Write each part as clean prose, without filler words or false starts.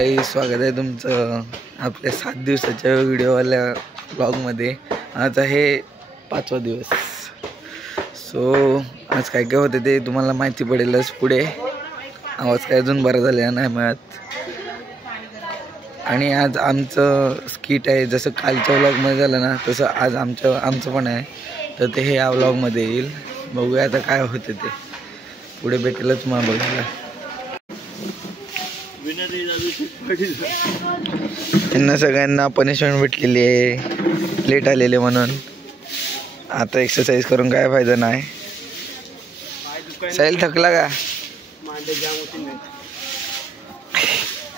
काही स्वागत आहे तुमचं आपल्या 7 दिवसाच्या व्हिडिओवाल्या ब्लॉगमध्ये। आज आहे 5वा दिवस। सो आज काय काय होते ते तुम्हाला माहिती पडेलच पुढे। आवाज काय अजून बरा झालेला नाही मिळत। आणि आज आमचं स्किट आहे, जसं कालच्या व्लॉगमध्ये झालं ना तसं आज आमचं पण आहे, तर ते हे या व्लॉगमध्ये येईल। बघूया आता काय होते ते पुढे भेटेलच मला बघायला। त्यांना सगळ्यांना पनिशमेंट भेटलेली आहे लेट आलेले म्हणून। आता एक्सरसाइज करून काय फायदा नाही। साहिल थकला का?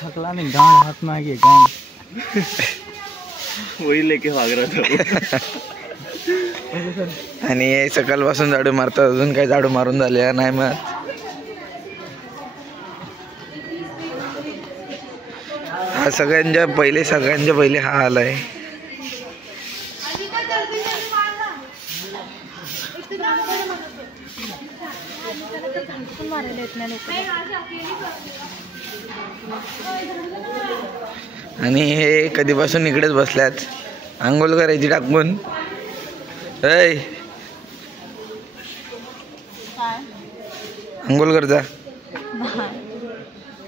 थकला नहीं, गांड हाथ में आ गया गांड वही लेके भाग रहा था। आणि सकाळपासून झाडू मारतात, अजून काही झाडू मारून झाले नाही। मग हा सगळ्यांच्या पहिले हा आलाय। आणि हे कधीपासून इकडेच बसल्यात, आंघोळ करायची टाकून। आंघोळ करता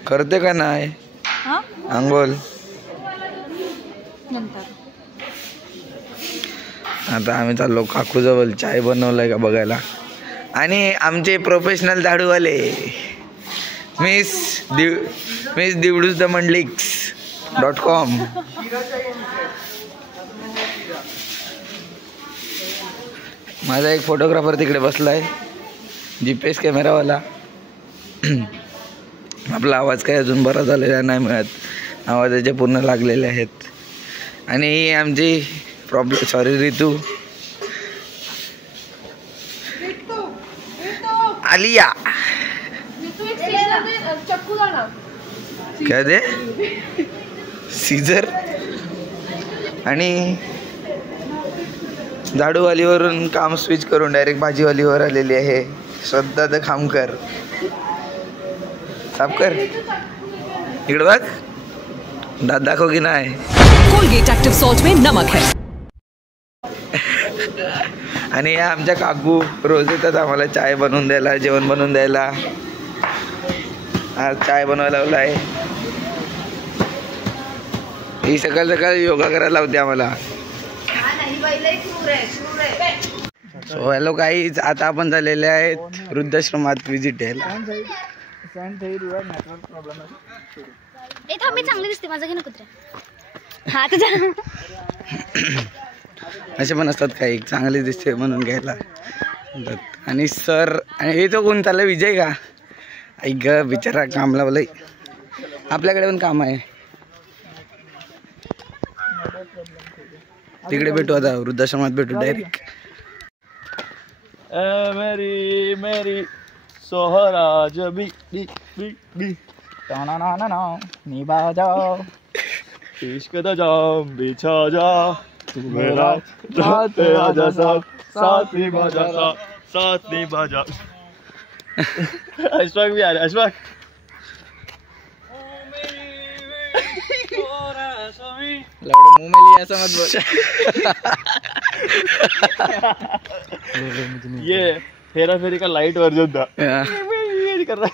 करते का नाही आंघोळ? आता आम्ही चाललो काकू जवळ, चाय बनवलाय का बघायला। आणि आमचे प्रोफेशनल झाडूवाले मिस diwdusthemandliks.com। माझा एक फोटोग्राफर तिकडे बसलाय, GPS कॅमेरावाला। आपला आवाज काय अजून बरा झालेला नाही मिळत, आवाजाचे पूर्ण लागलेले आहेत। आणि आमची रितू आलिया क्या दे सीजर। आणि झाडूवालीवरून काम स्विच करून डायरेक्ट भाजीवालीवर आलेली आहे श्रद्धा द खामकर। साफ कर, इकडे बघ, दात दाखव की नाही। कोलगेट एक्टिव सॉल्ट में नमक है। आणि या आमच्या काकू रोज येतात आम्हाला चाय बनवून द्यायला, जेवण बनवून द्यायला। आज चाय बनवायला लावला आहे। ही सकाळ योगा करायला लावते आम्हाला। सो हॅलो गाईज, आता आपण झालेले आहेत वृद्धाश्रमात व्हिजिट द्यायला। मी चांगली दिसते, माझं घेणं कुत्रे। असे पण असतात काही चांगले दिसते म्हणून घ्यायला। आणि सर, आणि हे तो कोण चालला, विजय का? ऐक ग बिचारा काम लावलंय, आपल्याकडे पण काम आहे। तिकडे भेटू, आता वृद्धाश्रमात भेटू डायरेक्ट। मेरी मेरी सोहराज बी बी बी बी ना ना ना ना निभा जाओ इश्क दा जाम बिछा जा मेरा साथ आजा साथ निभा जा साथ निभा जा। अशफाक भी आ रहा है, अशफाक। लौड़ा मुंह में लिया ऐसा मत बोल। ये हेरा फेरी का लाइट वर्जन था। ये कर रहा है।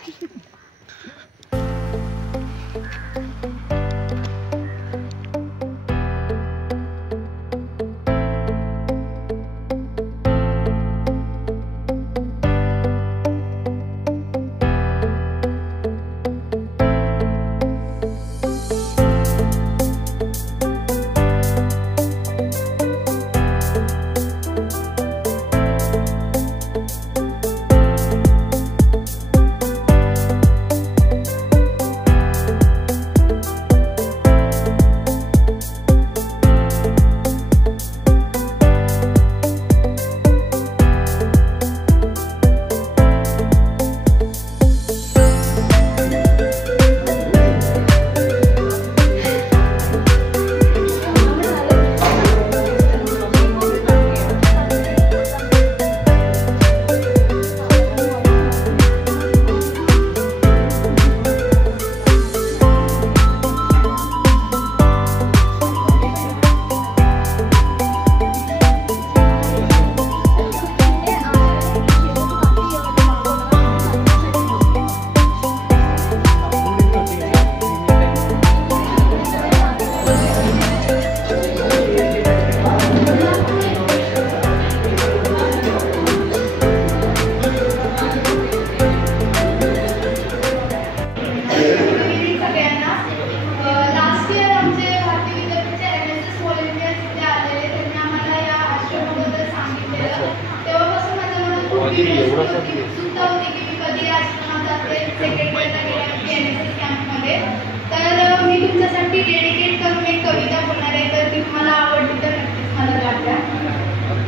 त्यांच्यासाठी डेडिकेट करून एक कविता बोलणार आहे, तर ती तुम्हाला आवडली तर नक्कीच मला द्या.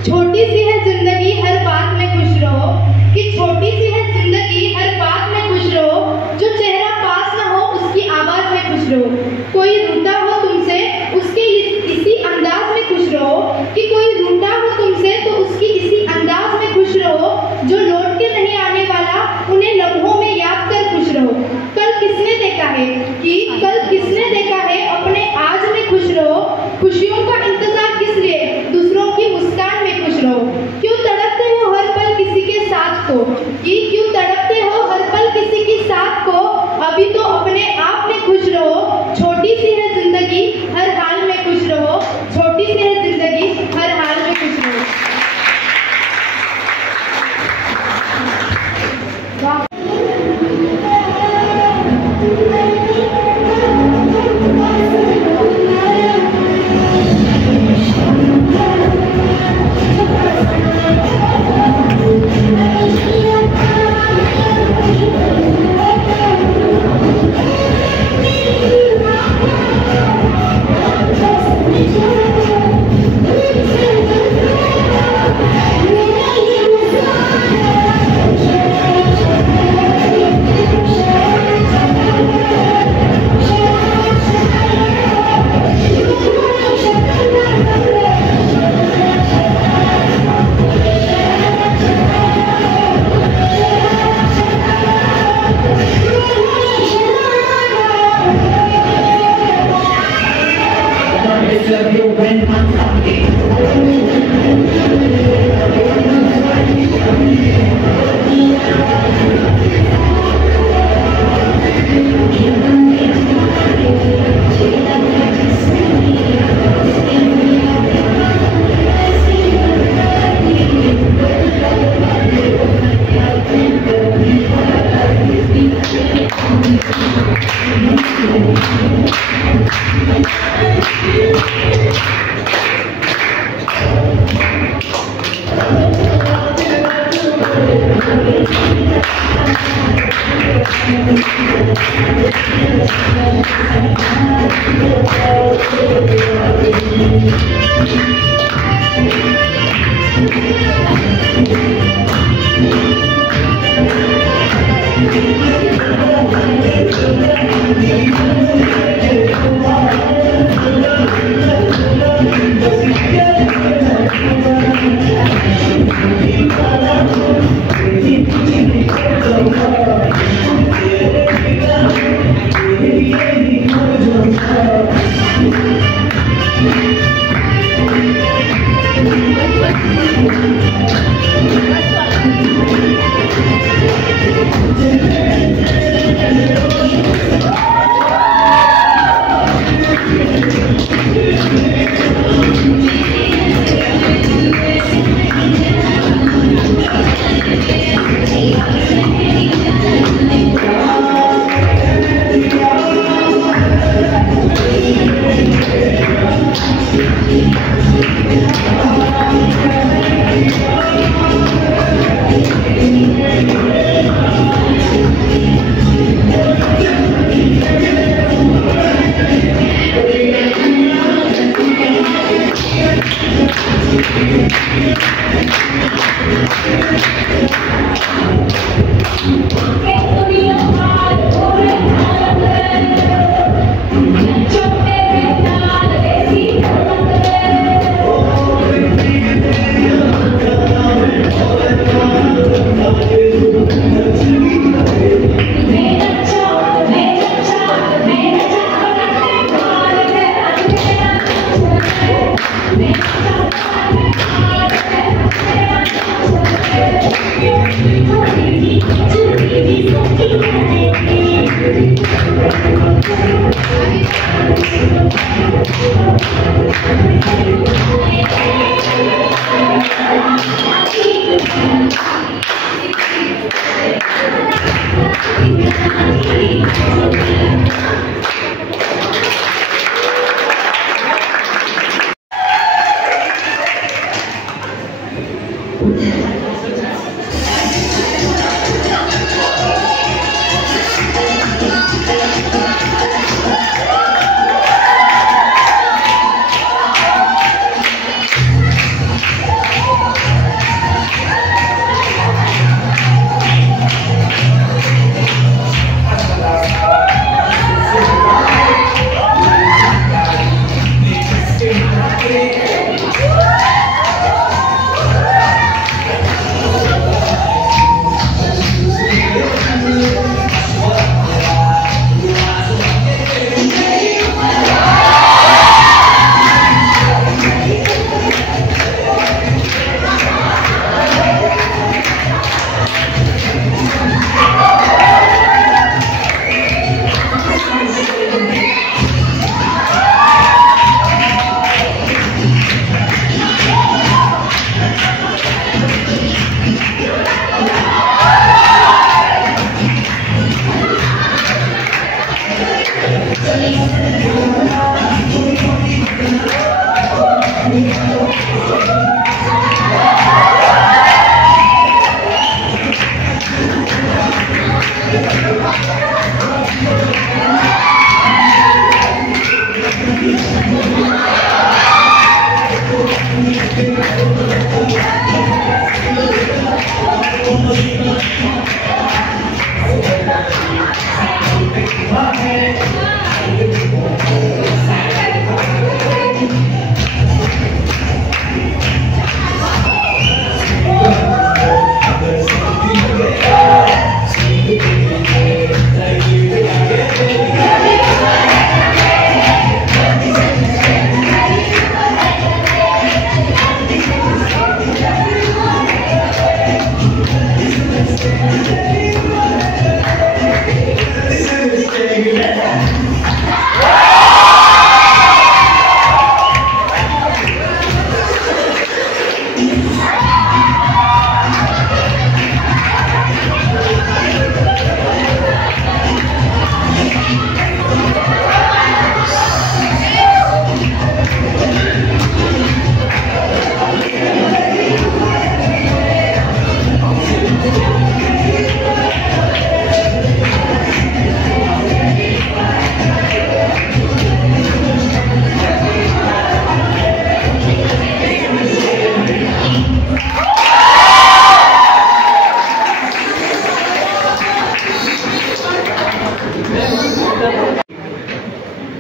छोटी सी है जिंदगी हर बात में खुश रहो, कि छोटी सी है जिंदगी हर बात में खुश रहो, जो चेहरा पास न हो उसकी आवाज में खुश रहो. कोई रूठा हो तुमसे उसके इसी अंदाज में खुश रहो, कि कोई रूठा हो तुमसे तो उसकी इसी अंदाज में खुश रहो. जो लौट के नहीं आने वाला उन्हें लम्हों में याद कर खुश रहो. कल किसने देखा है कि कल किसने देखा है अपने आज में खुश रहो. खुशियों का इंतजार किस लिए, दूसरों की मुस्कान में खुश रहो. क्यों तड़पते हो हर पल किसी के साथ को, कि क्यों तड़पते हो हर पल किसी के साथ को, अभी तो अपने आप में खुश रहो. छोटी सी है जिंदगी हर हाल में खुश रहो, छोटी सी है जिंदगी हर हाल में खुश रहो.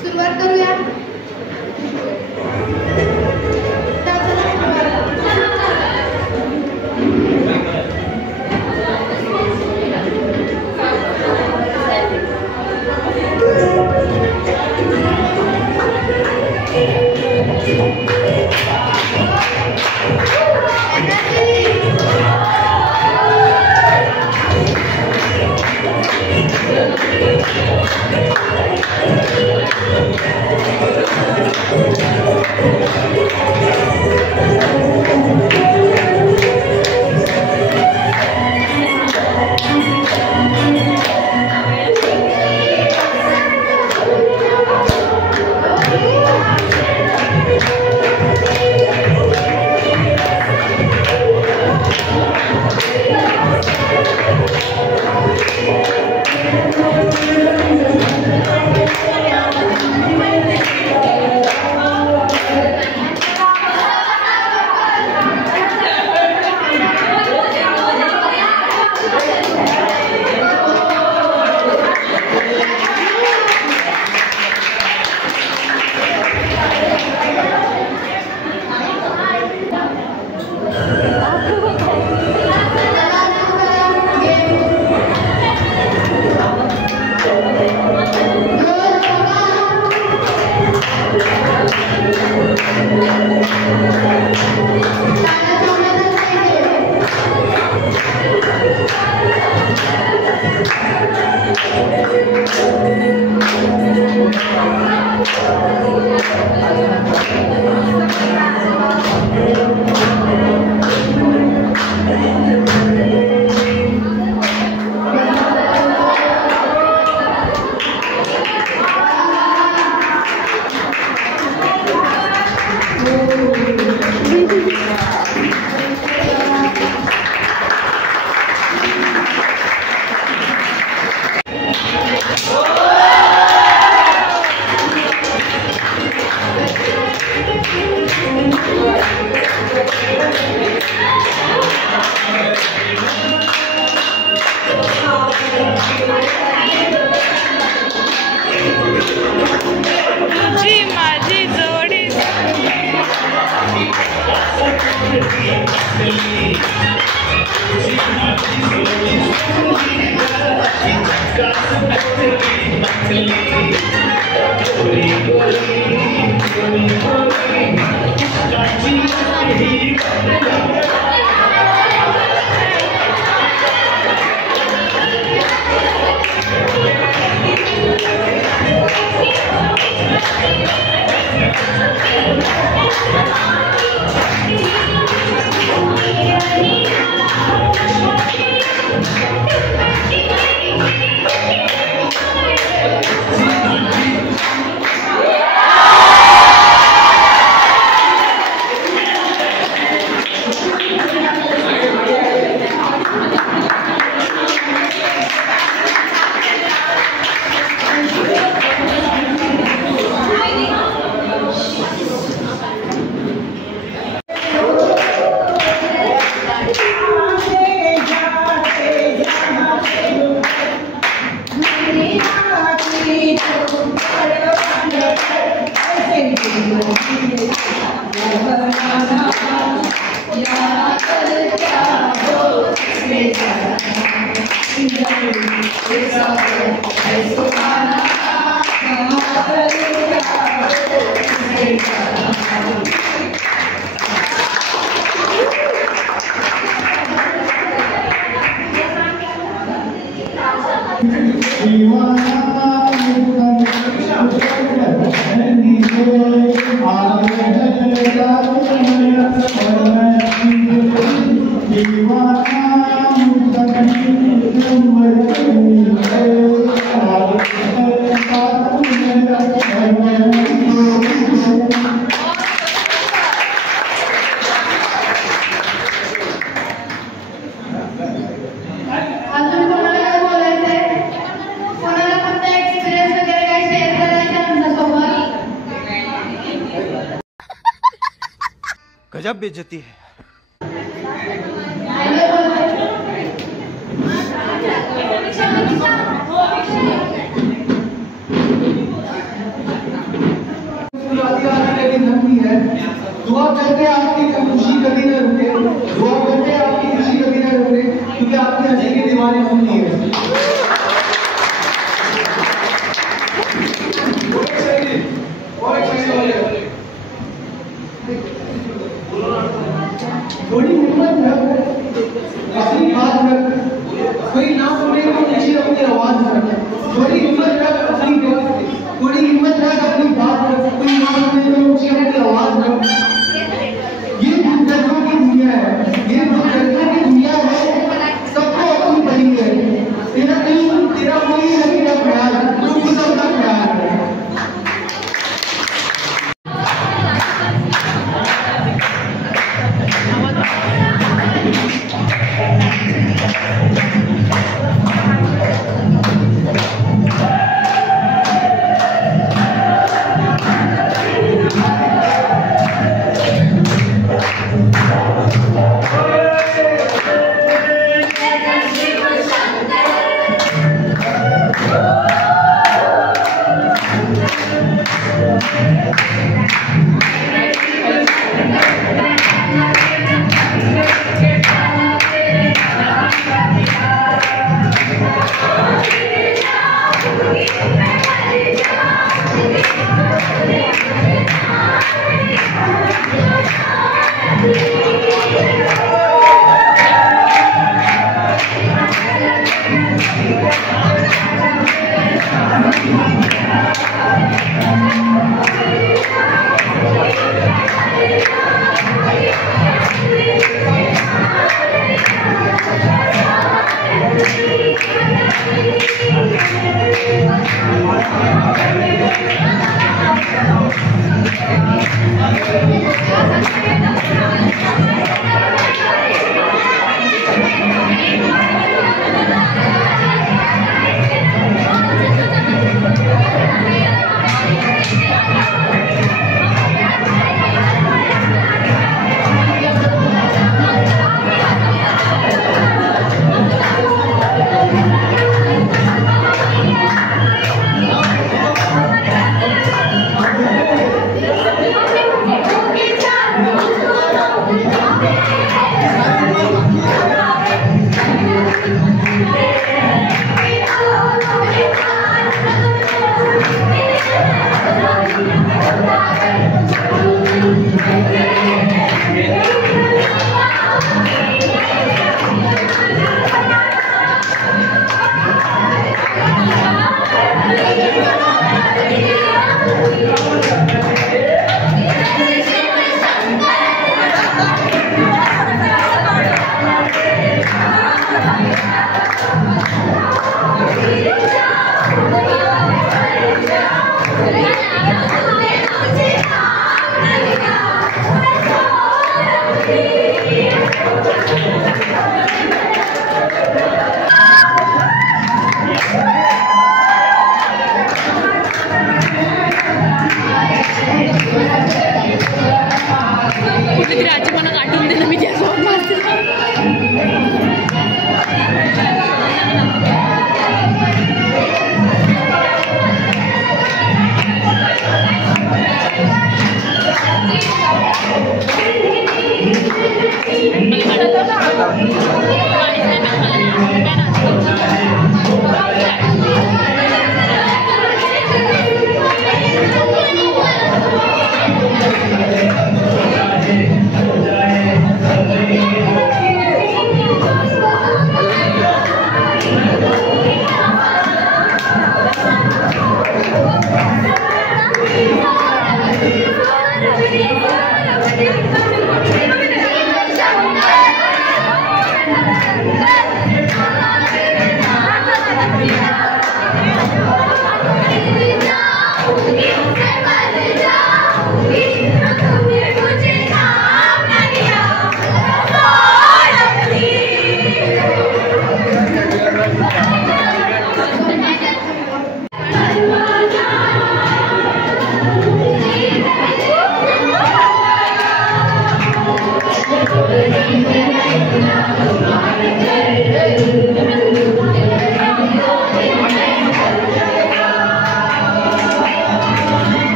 सुरुवात करूया. अजून कोणाला काय बोलायचंय? कोणाला फक्त एक्सपिरियन्स वगैरे काय शेअर करायचं आमच्यासोबत? गजब बेइज्जती है. दुआ करते हैं आपकी खुशी कभी न रुके, दुआ करते हैं आपकी खुशी कभी न रुके, क्योंकि आपकी हंसी की दीवारें होती है. थोड़ी हिम्मत रख, अपनी बात रख, कोई ना सुने तो नीचे अपनी आवाज रख. थोड़ी हिम्मत रख, अपनी थोड़ी हिम्मत रख, अपनी बात रख, कोई ना सुने तो नीचे अपनी आवाज रख. ये दर्दों की दुनिया है, ये दर्दों की दुनिया है, सबको अपनी बनी है. तेरा दिल, तेरा कोई नहीं, तेरा ख्याल, तू खुद अपना ख्याल है. कुठेतरी आजी मला काढून दिलं मी त्यासोबत मारते.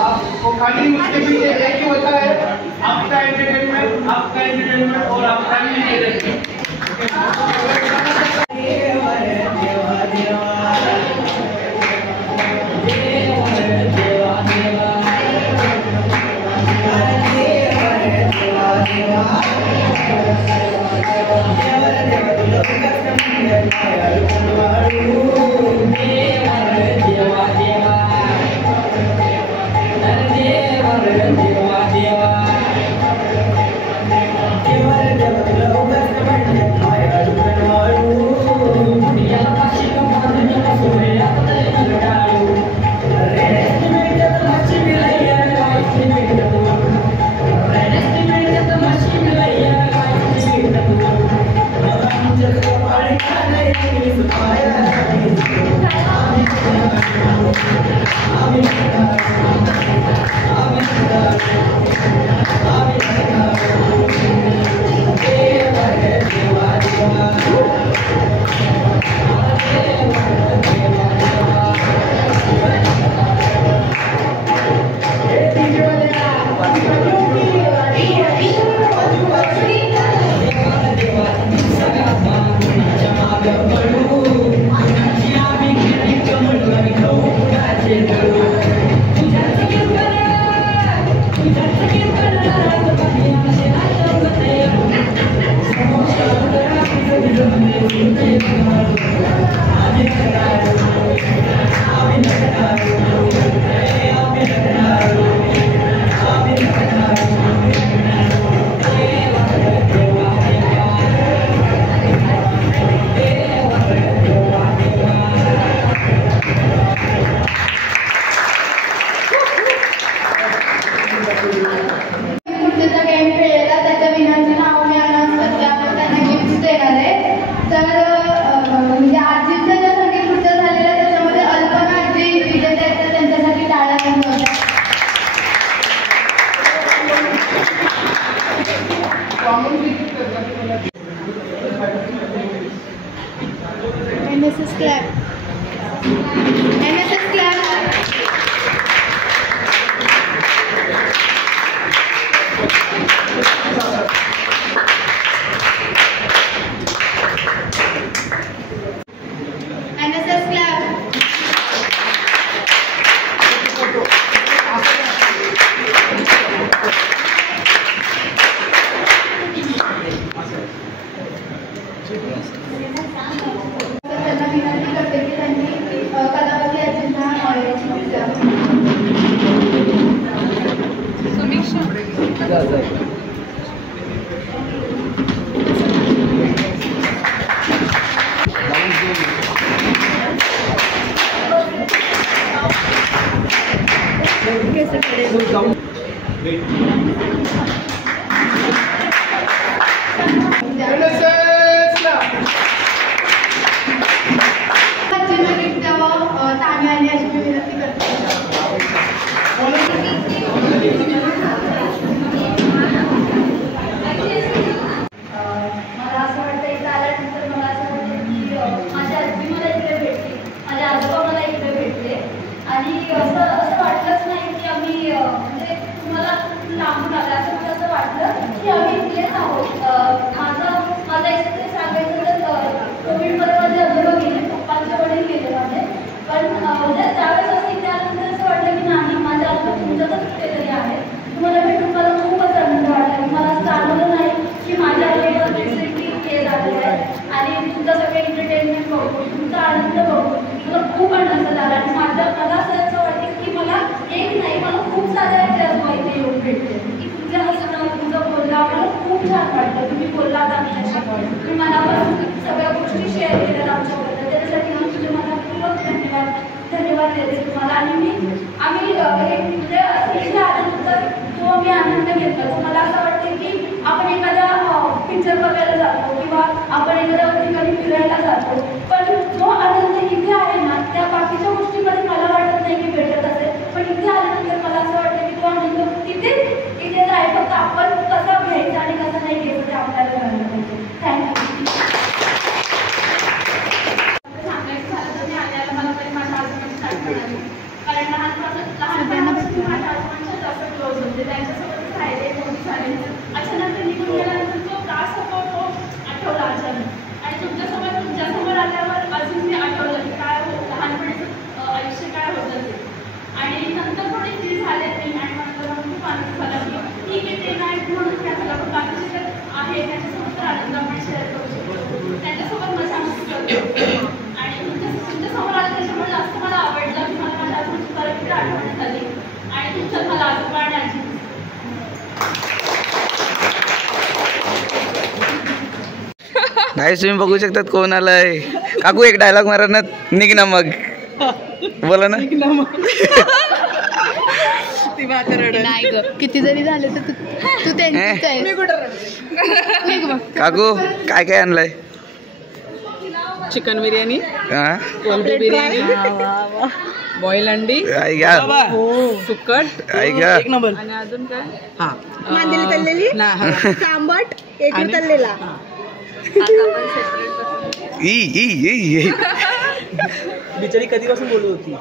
आपको खाली उसके पीछे एक ही होता है, आपका एंटरटेनमेंट और आपका NSS clap. NSS clap. NSS clap. त्यांना विनंती करते की त्यांनी कलावती अजिंठा तांब्याने अशी मी विनंती करते. मला असं वाटतं इथं आल्यानंतर मला असं वाटतं की माझी आजी मला इकडे भेटली, माझे आजोबा मला इकडे भेटले आणि असं वाटलंच नाही की आम्ही म्हणजे तुम्हाला लांबून आलं, असं मला असं वाटलं की आम्ही इथलेच आहोत. माझा इथे सांगायचं तर कोविडमध्ये माझे आजोबा गेले, पप्पांचे वडील गेले माझे, पण त्यावेळेस असं इथे आल्यानंतर असं वाटलं की नाही, माझे आजोबा तुमच्यातच कुठेतरी आहेत. तुम्हाला भेटून मला खूपच आनंद वाटला. मला असं जाणवलं नाही की माझ्या आजोबा रिसेंटली हे झालेलं आहे आणि तुमचं सगळं एंटरटेनमेंट बघून, तुमचा आनंद बघून मला खूप आनंद झाला आणि मला असं वाटतं की मला एक नाही, मला खूप साऱ्या आजोबा इथे येऊन भेटले की तुमच्या हसणं, तुमचं बोलणं मला खूप छान वाटलं. तुम्ही बोललात आमच्याशी, तुम्ही मनापासून सगळ्या गोष्टी शेअर केल्यात आमच्याबद्दल, त्याच्यासाठी मी तुझे मनापूर्वक धन्यवाद देते तुम्हाला. आणि आम्ही इथे आल्यानंतर जो मी आनंद घेतला, तो मला असं वाटतं की आपण एखाद्या पिक्चर बघायला जातो किंवा आपण एखाद्या ठिकाणी फिरायला जातो, पण जो आनंद इथे आहे ना, त्या बाकीच्या गोष्टीमध्ये मला वाटत नाही की भेटत असेल, पण इथे आल्यानंतर मला असं वाटतं की तो आनंद इथेच आहे. फक्त आपण कसा घ्यायचा आणि कसा नाही घ्यायचा ते आपल्याला कळलं पाहिजे. थँक्यू. शेअर करू शकतो, त्यांच्यासोबत मजा मस्ती करतो. आणि तुमच्यासमोर आलं त्याच्यामुळे जास्त मला आवडलं की मला माझ्या आजोबांची परत आठवण झाली आणि तुमच्यात मला आजोबा आणि आजी. गाईस तुम्ही बघू शकतात कोण आलाय. काकू एक डायलॉग मारा ना. निघ ना मग, बोला ना. नाही ग, किती जरी झाले तर तू त्यांचीच आहे. काकू काय काय आणलंय? चिकन बिर्याणी, हा कोलंबी बिर्याणी, बॉईल अंडी, ऐका सुकट ऐका आणि अजून काय मांदेली तळलेली, सांबट, एकडे तळलेला. ई बिचारी कधीपासून बोलत होती.